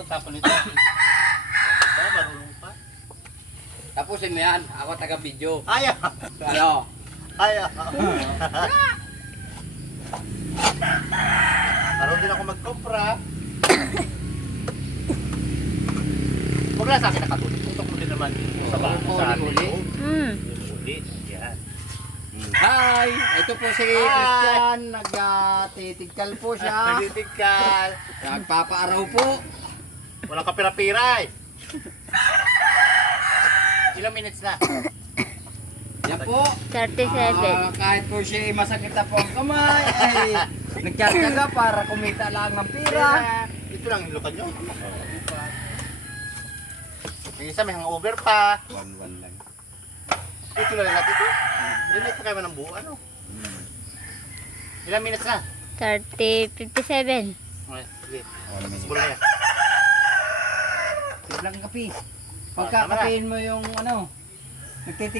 Ito, tapon ito. Ba, marunong pa. Tapusin mo yan. Ako taga-video. Ayaw! Ano? Ayaw! Marunong din ako magkopra. Huwag lang sa akin nakatulog. Tutok mo din naman sa bata sa atin. Uli. Uli. Yan. Hi! Ito po si Christian. Nagtitigkal po siya. Nagtitigkal. Nagpapaaraw po. Walang kapira-pira eh. Ilang minutes na? Yan po. 37. Kahit po siya masakit na po ang kamay, ay nagtsatsaga para kumita lang ng pira. Ito lang yung lukan nyo. Yung isa may hangover pa. 1-1 lang. Ito lang natin ito. Hindi pa kayo ng buo ano. Ilang minutes na? 57. Okay, sige. 1 minute. Siguro na yan. Lang kape. Tama na. Pagkakapein mo yung ano, nagtitig